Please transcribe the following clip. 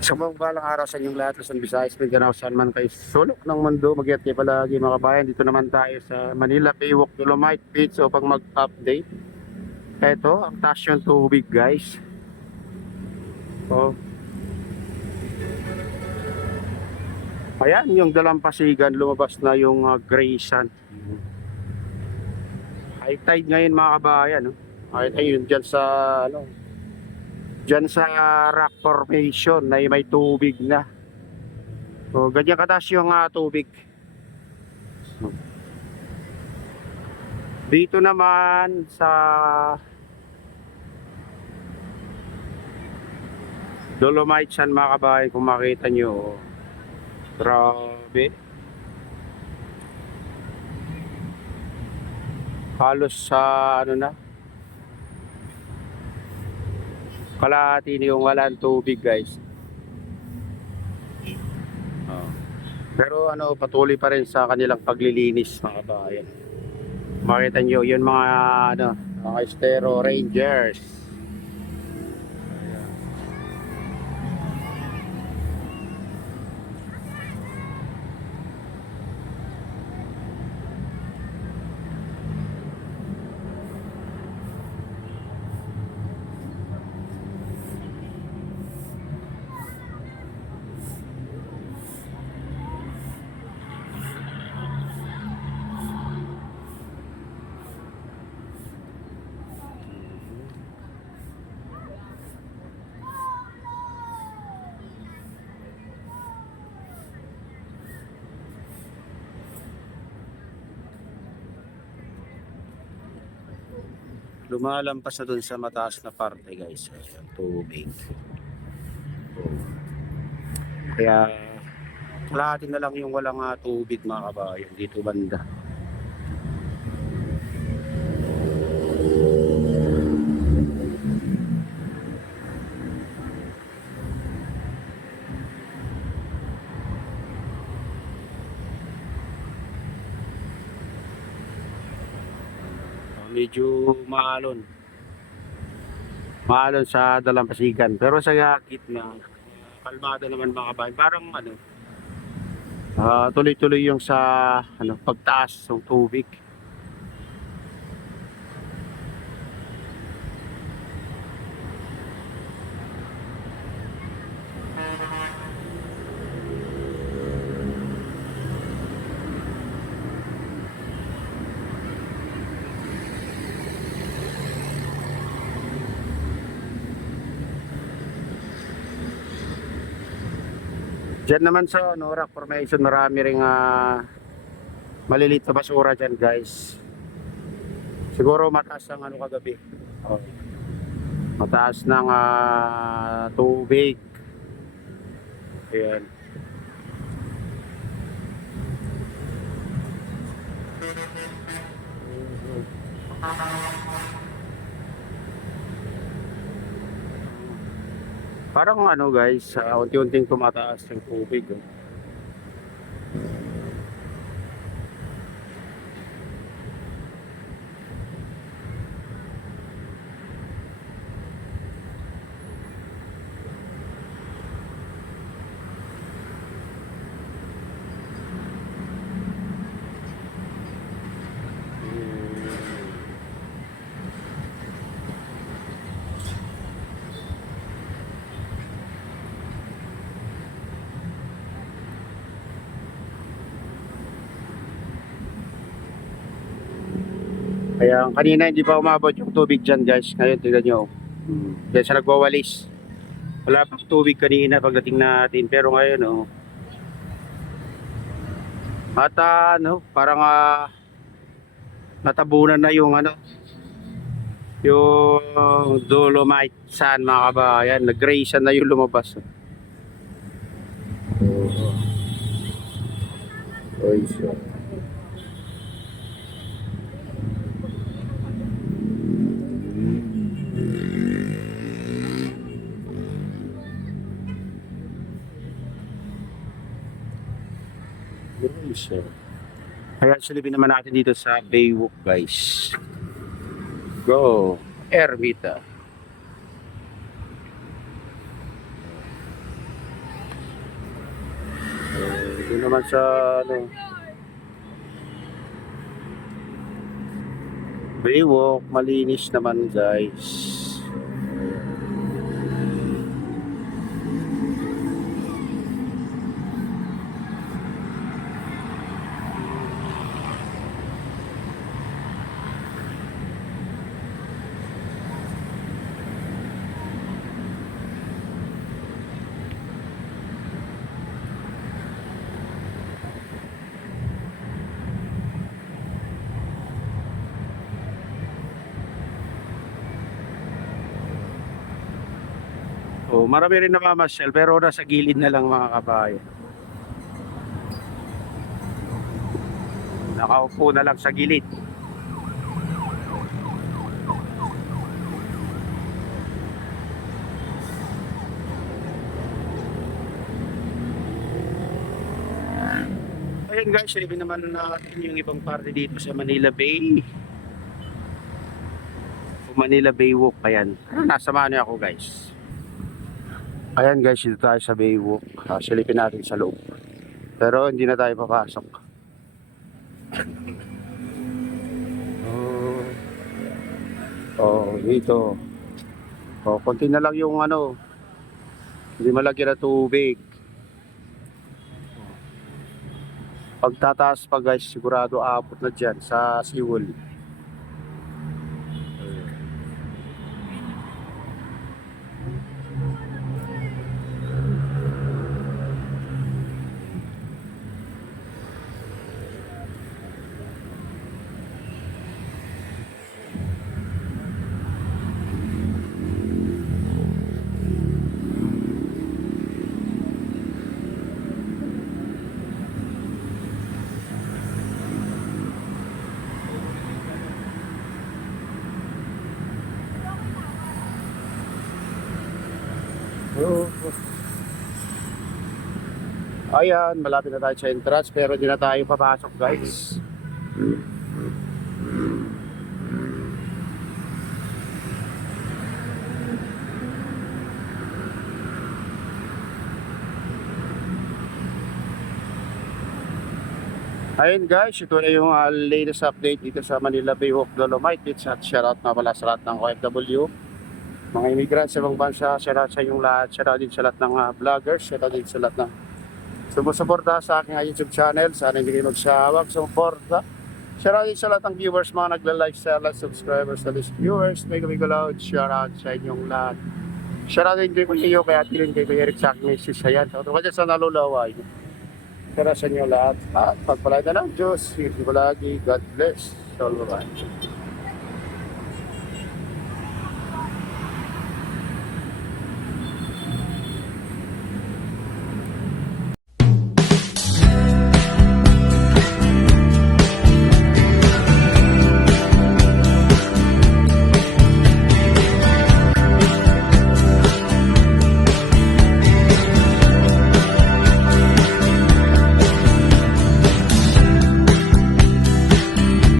Sa mga balang araw sa inyong lahat, Luzon, Visayas, Mindanao, saan man kayo sulok ng mundo, mag-iat kayo palagi mga kabayan. Dito naman tayo sa Manila Baywalk Dolomite Beach upang mag-update. Ito, ang taas yung tubig guys. So, ayan, yung dalampasigan, lumabas na yung gray sand. High tide ngayon mga kabayan. No? High tide yun dyan sa, ano, dyan sa rock formation na may tubig na. So, ganyan kataas yung tubig. Dito naman sa Dolomite San mga kabayan, kung makita nyo, grabe. Halos sa ano na, kalahati na yung walang tubig guys. Pero ano, patuloy pa rin sa kanilang paglilinis mga kabayan. Makita nyo, yun mga ano, mga Estero Rangers. Lumalampas na dun sa mataas na parte guys, ayan, tubig. Kaya kalahati na lang yung walang tubig mga kabayan dito banda. Medyo maalon sa dalampasigan, pero sa gitna kalmado naman mga kabayan. Parang ano, tuloy-tuloy yung sa ano, pagtaas ng tubig. Diyan naman sa ano, rock formation, marami ring maliliit na basura dyan guys. Siguro mataas ang ano kagabi. Oh, mataas ng tubig. Ayan. Parang ano guys, unti-unting tumataas yung tubig. Oh. Kaya kanina hindi pa umabot yung tubig dyan guys. Ngayon tignan nyo. Diyan sa nagwawalis. Wala pang tubig kanina pagdating natin. Pero ngayon oh. At ano, parang natabunan na yung ano, yung Dolomite sand mga kabayan. Nag-gray sand na yung lumabas. Oy, so. Kaya silipin naman natin dito sa Baywalk guys. Go Ermita. naman sa ano, Baywalk, malinis naman guys. Oh, marami rin namamasyal pero nasa gilid na lang mga kabayan. Nakaupo na lang sa gilid. Ayan guys, sabi naman natin yung ibang parte dito sa Manila Bay. Manila Bay Walk, ayan. Nasamahan niyo ako guys. Ayan guys, dito tayo sa Bay Walk. Silipin natin sa loob. Pero hindi na tayo papasok. Dito. Konti na lang yung ano, hindi malagyan na tubig. Pagtataas pa guys, sigurado aabot na dyan sa seawall. Ayan, malapit na tayo sa entrance pero hindi na tayo papasok guys. Ayun guys, ito na yung latest update dito sa Manila Bay Walk Dolomite Beach at shoutout na pala sa lahat ng OFW, mga immigrants sa ibang bansa, shoutout sa inyong lahat, shoutout din sa lahat ng vloggers, shoutout din sa lahat ng sumusuporta sa aking YouTube channel. Sana hindi kayo magsawag sumuporta. Shoutout din sa lahat ng viewers, mga nagla-like, sa lahat subscribers, sa list viewers, may kumigulod, shoutout sa inyong lahat. Shoutout din kay Kuya, kaya tilin kay Kuya Eric sa aking misis. Ayan, shoutout ka dyan sa nalulaway. Para sa inyo lahat at pagpalain na ng Diyos. Hindi ko lagi. God bless. So, bye.